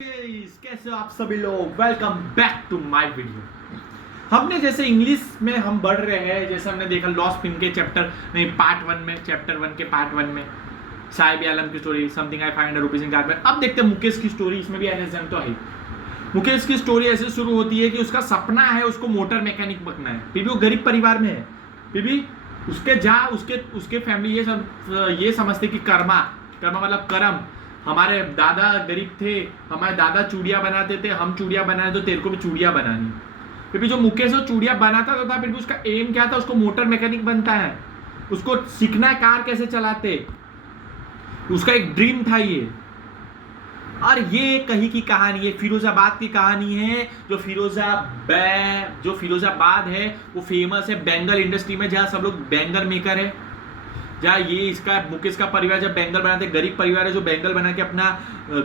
Guys, कैसे हो आप सभी लोग। Welcome back to my video. हमने जैसे इंग्लिश में हम बढ़ रहे हैं, जैसे हमने देखा लॉस्ट पिन के चैप्टर नहीं पार्ट 1 में, चैप्टर 1 के पार्ट 1 में साहिब आलम की story something I find rupees in car. अब देखते हैं मुकेश की स्टोरी। इसमें भी एनएसएम तो है। मुकेश की स्टोरी ऐसे शुरू होती है कि उसका सपना है उसको मोटर मैकेनिक बनना है। फिर भी वो गरीब परिवार में है। फिर भी उसके फैमिली ये समझते कि कर्मा मतलब कर्म। हमारे दादा गरीब थे, हमारे दादा चूड़ियाँ बनाते थे, हम चूड़ियाँ बनाए तो तेरे को भी चूड़ियाँ बनानी। फिर भी जो मुकेश वो चूड़ियाँ बनाता तो था, फिर भी उसका एम क्या था, उसको मोटर मैकेनिक बनता है, उसको सीखना है कार कैसे चलाते। उसका एक ड्रीम था ये। और ये कहीं की कहानी है, फिरोजाबाद की कहानी है। जो फिरोजाबाद है वो फेमस है बैंगल इंडस्ट्री में, जहाँ सब लोग बैंगल मेकर है। जहाँ ये इसका मुकेश का परिवार जब बैंगल बनाते, गरीब परिवार है जो बैंगल बना के अपना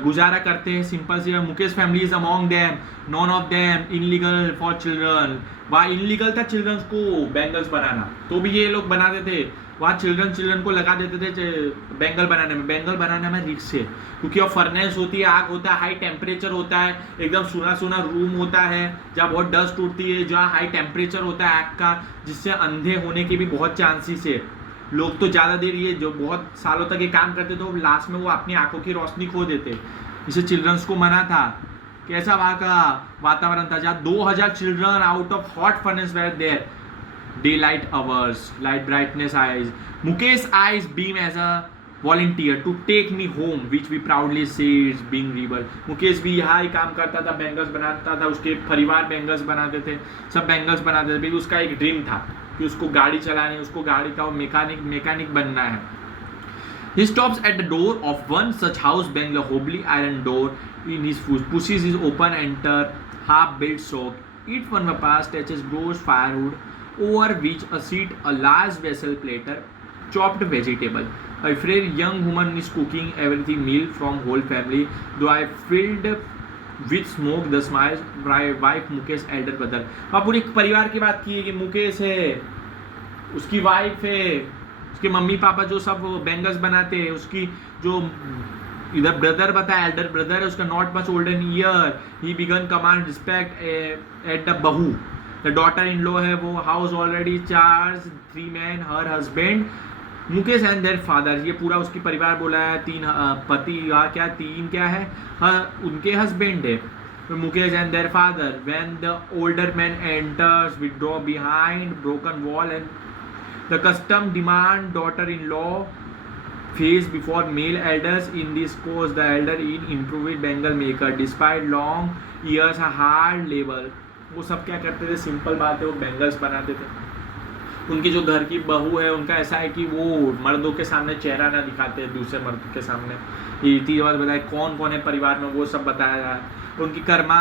गुजारा करते हैं। सिंपल सी Mukesh family is among them, none of them illegal for children. वहाँ इनलीगल था चिल्ड्रन को बैंगल्स बनाना, तो भी ये लोग बनाते थे। वहाँ चिल्ड्रन को लगा देते थे बैंगल बनाने में रिस्क है, क्योंकि अब फर्नेस होती है, आग होता है, हाई टेम्परेचर होता है, एकदम सूना रूम होता है जहाँ बहुत डस्ट उड़ती है, जहाँ हाई टेम्परेचर होता है आग का, जिससे अंधे होने के भी बहुत चांसेस है। लोग तो ज़्यादा देर ये जो बहुत सालों तक ये काम करते थे, लास्ट में वो अपनी आंखों की रोशनी खो देते। इसे चिल्ड्रंस को मना था। कैसा वहाँ का वातावरण था, जहाँ 2000 children out of hot furnace where their day light hours light brightness eyes Mukesh eyes beam as a volunteer to take me home which we proudly says being rebel. Mukesh भी यहाँ ही काम करता था, बैंगल्स बनाता था, उसके परिवार बैंगल्स बनाते थे, सब बैंगल्स बनाते थे। फिर उसका एक ड्रीम था कि उसको गाड़ी चलानी, उसको गाड़ी का मैकेनिक बनना है। He stops at the door of one such house, bang the hobbly iron door in his foot, pushes his open, enter, half-built soak, eat one pass, touches gross firewood, over which a seat a large vessel platter, chopped vegetable. A frail young woman is cooking everything meal from whole family, though I filled with smoke the smiles wife Mukesh elder brother। वहाँ पूरे परिवार की बात की है कि मुकेश है, उसकी वाइफ है, उसके मम्मी पापा जो सब बैंगल्स बनाते हैं, उसकी जो इधर ब्रदर बताया एल्डर ब्रदर है उसका, not much older in year, he began command respect at the बहू। द डॉटर इन लॉ है वो, house already charge 3 men, her husband Mukesh and their father. ये पूरा उसकी परिवार बोला है, 3 पति क्या 3 क्या है, उनके हस्बैंड है Mukesh and their father. When the older man enters withdraw behind broken wall and the custom demand daughter in law face before male elders in this course the elder in improved bangle maker despite long years hard labour. वो सब क्या करते थे, simple बात है, वो bangles बनाते थे। उनकी जो घर की बहू है उनका ऐसा है कि वो मर्दों के सामने चेहरा ना दिखाते दूसरे मर्द के सामने। ये रीति रिवाज बताए कौन कौन है परिवार में, वो सब बताया जाए। उनकी कर्मा,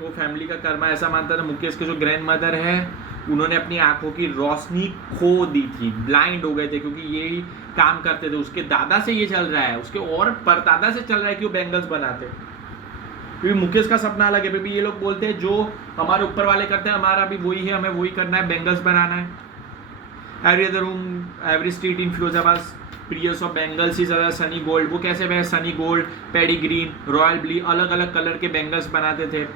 वो फैमिली का कर्मा ऐसा मानता था। मुकेश के जो ग्रैंड मदर है उन्होंने अपनी आंखों की रोशनी खो दी थी, ब्लाइंड हो गए थे, क्योंकि यही काम करते थे। उसके दादा से ये चल रहा है, उसके और परदादा से चल रहा है कि वो बैंगल्स बनाते। क्योंकि मुकेश का सपना अलग है। भी ये लोग बोलते हैं जो हमारे ऊपर वाले करते हैं हमारा भी वही है, हमें वही करना है, बैंगल्स बनाना है। Every other room, every street in Firozabad प्रियस of bangles is other sunny gold. वो कैसे वह sunny gold, paddy green, royal blue, अलग अलग कलर के बैंगल्स बनाते थे।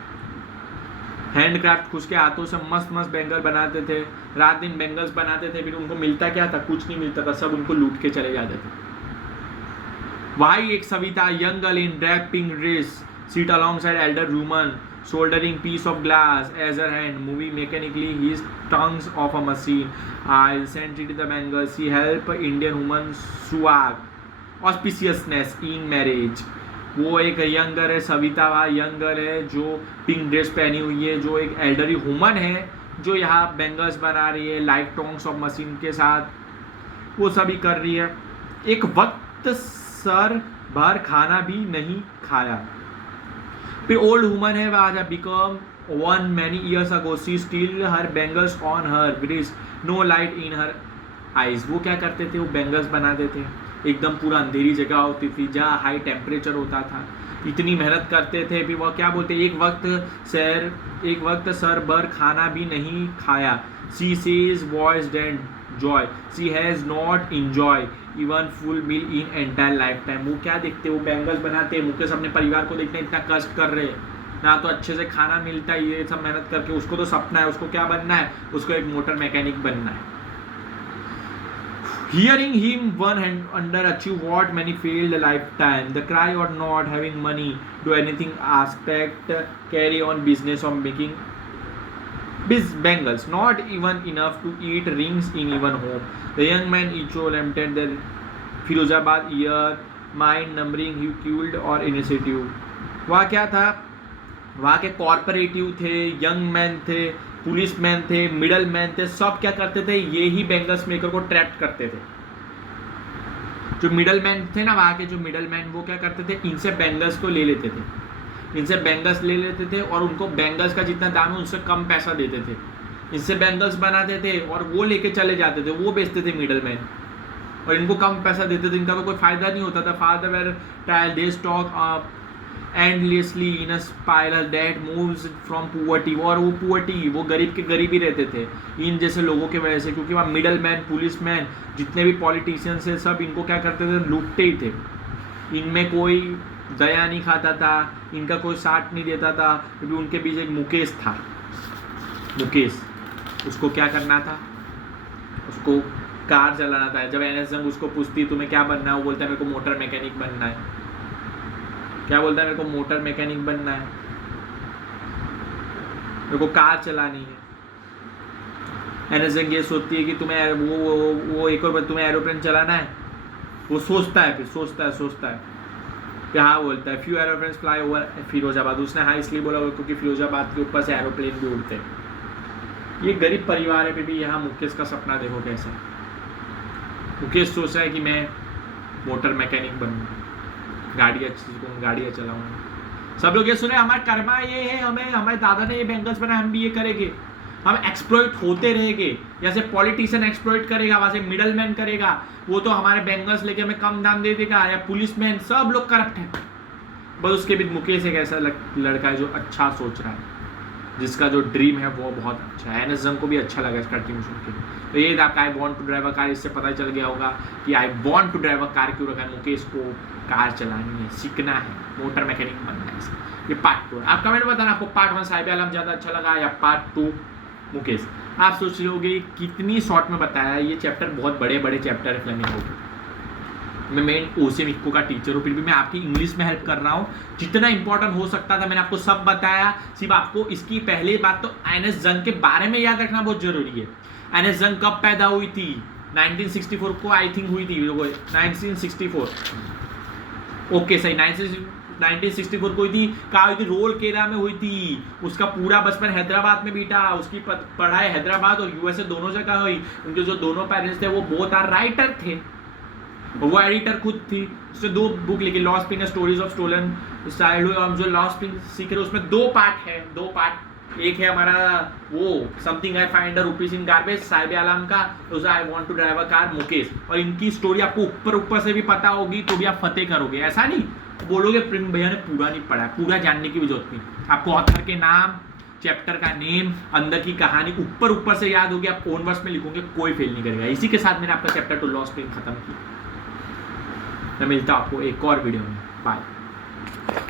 हैंडक्राफ्ट, खुद के हाथों से मस्त मस्त बैंगल बनाते थे, रात दिन बैंगल्स बनाते थे। फिर उनको मिलता क्या था, कुछ नहीं मिलता था, सब उनको लूट के चले जाते थे। वही एक Savita, young girl in drape pink dress, sit alongside elder woman, shouldering piece of glass as her hand, moving mechanically his tongues of a machine. I'll send it to the bangle. She help Indian woman swag auspiciousness in marriage. वो एक younger है, सविता वहाँ younger है जो pink dress पहनी हुई है, जो एक एल्डरी वुमन है जो यहाँ बैंगल्स बना रही है लाइक टोंग्स ऑफ मशीन के साथ, वो सभी कर रही है। एक वक्त सर भर खाना भी नहीं खाया। फिर ओल्ड वुमन है, आज become one many years ago, she still her bangles on her wrist, no light in her eyes. वो क्या करते थे, वो बैंगल्स बनाते थे, एकदम पूरा अंधेरी जगह होती थी जहाँ हाई टेम्परेचर होता था, इतनी मेहनत करते थे। फिर वो क्या बोलते, एक वक्त सर भर खाना भी नहीं खाया। She says voice dent joy, she has not enjoy even full meal in entire life time. वो क्या देखते, वो बैंगल्स बनाते, मुकेश अपने परिवार को देखते हैं इतना कष्ट कर रहे, ना तो अच्छे से खाना मिलता है ये सब मेहनत करके। उसको तो सपना है, उसको क्या बनना है, उसको एक मोटर मैकेनिक बनना है। Hearing him one hand under achieve what many failed a lifetime, the cry or not having money, do anything aspect, carry on business of making bangles, not even enough to eat rings in even home. The young man each attempted the Firozabad year, mind numbering he killed or initiative. वहाँ क्या था, वहाँ के corporative थे, young man थे, police man थे, middle man थे, सब क्या करते थे, ये ही बैंगल्स मेकर को ट्रैप करते थे। जो मिडल मैन थे ना वहाँ के, जो मिडल मैन वो क्या करते थे, इनसे बैंगल्स को ले लेते थे, इनसे बैंगल्स ले लेते थे और उनको बैंगल्स का जितना दाम है उनसे कम पैसा देते थे, इनसे बैंगल्स बनाते थे और वो लेके चले जाते थे, वो बेचते थे मिडल मैन, और इनको कम पैसा देते थे, इनका तो कोई फायदा नहीं होता था। Father were trial they stock endlessly in a spiral that moves from poverty, और वो poverty, वो गरीब के गरीब ही रहते थे इन जैसे लोगों के वजह से, क्योंकि वहाँ मिडल मैन, पुलिस मैन, जितने भी पॉलिटिशियंस है सब इनको क्या करते थे, लूटते ही थे। इनमें कोई दया नहीं खाता था, इनका कोई साथ नहीं देता था, क्योंकि उनके बीच एक मुकेश था। मुकेश, उसको क्या करना था, उसको कार चलाना था। जब एनएस जंग उसको पूछती तुम्हें क्या बनना है, वो बोलता है मेरे को मोटर मैकेनिक बनना है। क्या बोलता है, मेरे को मोटर मैकेनिक बनना है, मेरे को कार चलानी है। एनएस जंग ये सोचती है कि तुम्हें वो एक और तुम्हें एरोप्लेन चलाना है। वो सोचता है, फिर सोचता है फिर हाँ बोलता है few aeroplanes fly over Firozabad. उसने हाँ इसलिए बोला क्योंकि फिरोजाबाद के ऊपर से एरोप्लेन भी उड़ते हैं। ये गरीब परिवार है, फिर भी यहाँ मुकेश का सपना देखो कैसे। मुकेश सोच रहा है कि मैं मोटर मैकेनिक बनूँ, गाड़ियाँ चलाऊंगा। सब लोग ये सुने हमारा कर्मा ये है, हमारे दादा ने ये बैंगल्स बनाए, हम भी ये करेंगे। हम एक्सप्लॉइट होते रहेंगे, जैसे पॉलिटिशियन एक्सप्लॉइट करेगा, वहाँ से मिडल मैन करेगा, वो तो हमारे बैंगल्स लेके हमें कम दाम दे देगा, या पुलिस मैन, सब लोग करप्ट है। बस उसके बीच मुकेश एक ऐसा लड़का है जो अच्छा सोच रहा है, जिसका जो ड्रीम है वो बहुत अच्छा है। एनएस जंग को भी अच्छा लगा इसका ड्रीम सुन के। तो ये था I want to drive a car, इससे पता चल गया होगा कि I want to drive a car क्यों रखा है। मुकेश को कार चलानी है, सीखना है, मोटर मैकेनिक बनना है। ये पार्ट 2। आप कमेंट बताना आपको पार्ट 1 साहिब आलम ज़्यादा अच्छा लगा या पार्ट 2 मुकेश। आप सोच रहे होगे कितनी शॉर्ट में बताया, ये चैप्टर बहुत बड़े बड़े चैप्टर है फ्लेमिंगो के। मैं मेन ओसियम इको का टीचर हूँ, फिर भी मैं आपकी इंग्लिश में हेल्प कर रहा हूँ। जितना इंपॉर्टेंट हो सकता था मैंने आपको सब बताया। सिर्फ आपको इसकी पहली बात तो एनएस जंग के बारे में याद रखना बहुत जरूरी है। एनएस जंग कब पैदा हुई थी, 1964 को आई थिंक हुई थी, 1964 ओके सही 1964 को हुई थी। कहाँ हुई थी, रोल केला में हुई थी। उसका पूरा बचपन हैदराबाद में बीता, उसकी पढ़ाई हैदराबाद और यूएसए दोनों जगह हुई। उनके जो दोनों पेरेंट्स थे वो बोथ आर राइटर थे, वो एडिटर खुद थी। उसने 2 बुक लिखी, lost pin stories of stolen childhood. हम जो लॉस्ट पिन सीख रहे उसमें 2 पार्ट है, 2 पार्ट। एक है हमारा वो something I find rupees in garbage Sahib Alam का, दूसरा I want to drive a car Mukesh. और इनकी स्टोरी आपको ऊपर से भी पता होगी तो भी आप फतेह करोगे। ऐसा नहीं बोलोगे प्रिंग भैया ने पूरा नहीं पढ़ा, पूरा जानने की भी जरूरत नहीं। आपको ऑथर के नाम, चैप्टर का नेम, अंदर की कहानी ऊपर से याद होगी, आप ओन वर्ड्स में लिखोगे, कोई फेल नहीं करेगा। इसी के साथ मैंने आपका चैप्टर 2 लॉस्ट पिन खत्म किया। मैं मिलता हूं आपको एक और वीडियो में। बाय।